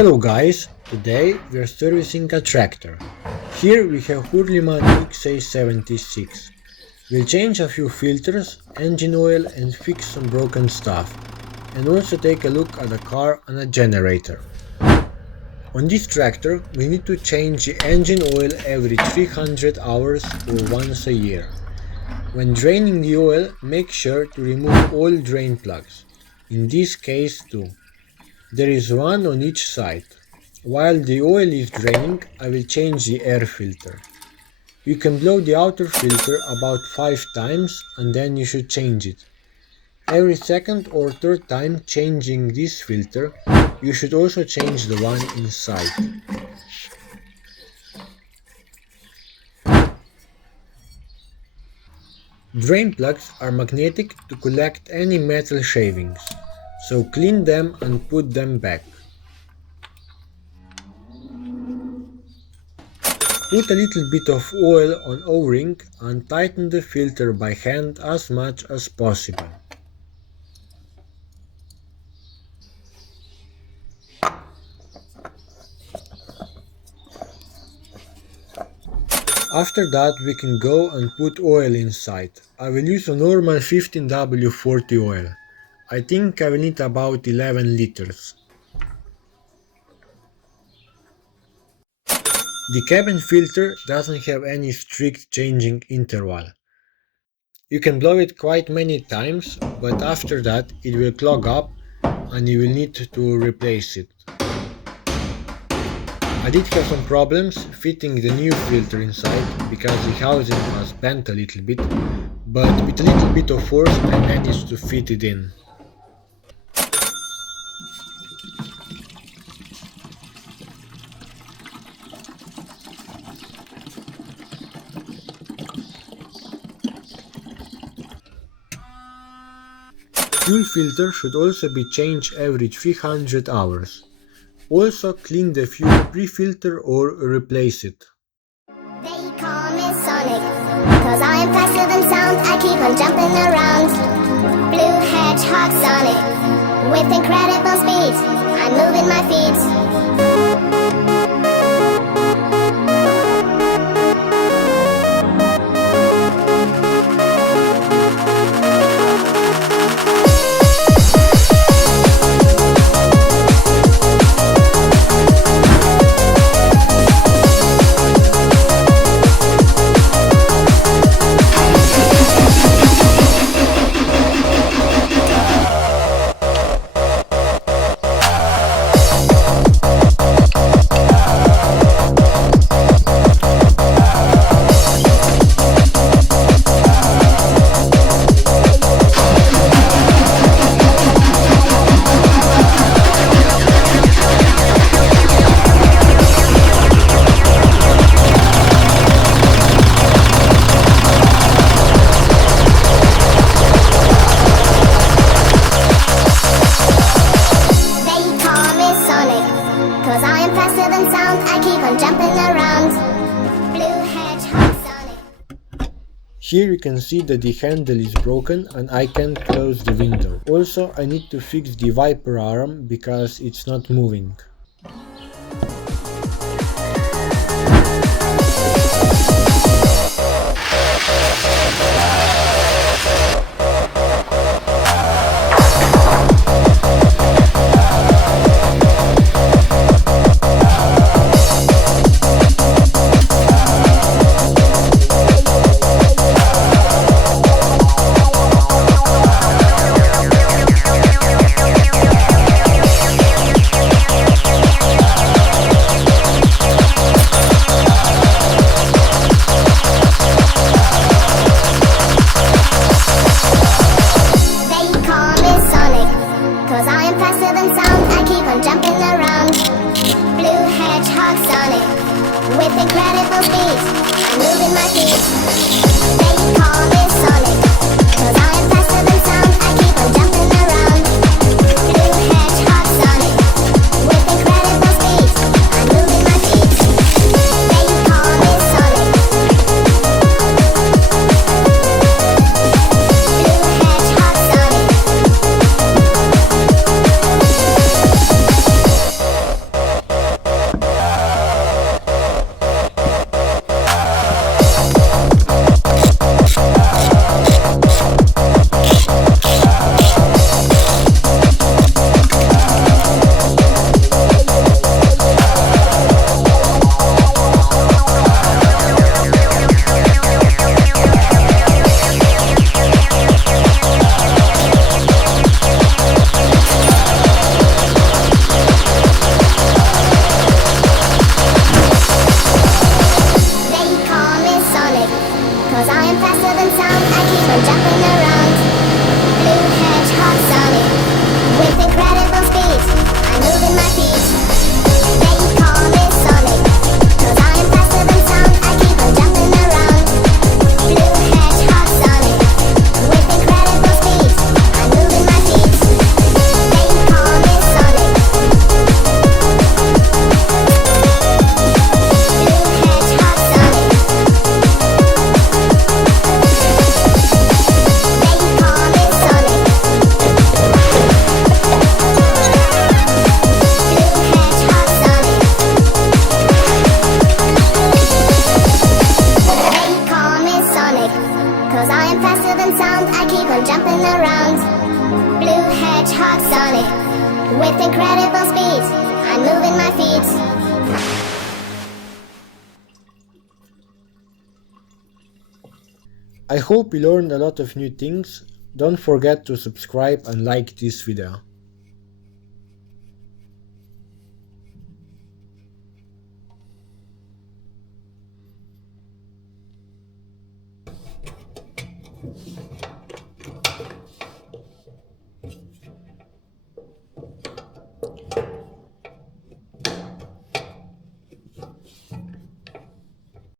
Hello guys, today we are servicing a tractor. Here we have Hurliman XA76. We'll change a few filters, engine oil and fix some broken stuff, and also take a look at the car and a generator. On this tractor we need to change the engine oil every 300 hours or once a year. When draining the oil, make sure to remove all drain plugs. In this case two. There is one on each side. While the oil is draining, I will change the air filter. You can blow the outer filter about 5 times and then you should change it. Every second or third time changing this filter, you should also change the one inside. Drain plugs are magnetic to collect any metal shavings, so clean them and put them back. Put a little bit of oil on O-ring and tighten the filter by hand as much as possible. After that we can go and put oil inside. I will use a normal 15W40 oil. I think I will need about 11 liters. The cabin filter doesn't have any strict changing interval. You can blow it quite many times, but after that it will clog up and you will need to replace it. I did have some problems fitting the new filter inside because the housing was bent a little bit, but with a little bit of force I managed to fit it in. Fuel filter should also be changed every 300 hours. Also clean the fuel pre-filter or replace it. They call me Sonic, 'cause I am faster than sound, I keep on jumping around. Blue hedgehog Sonic, with incredible speed, I'm moving my feet. Here you can see that the handle is broken and I can't close the window. Also I need to fix the wiper arm because it's not moving. With incredible speed, I'm moving my feet. They call me Sonic, 'cause I am faster than sound, I keep on jumping around. Blue hedgehog Sonic, with incredible speed, I'm moving my feet. They call me Sonic. Blue hedgehog Sonic. I hope you learned a lot of new things. Don't forget to subscribe and like this video.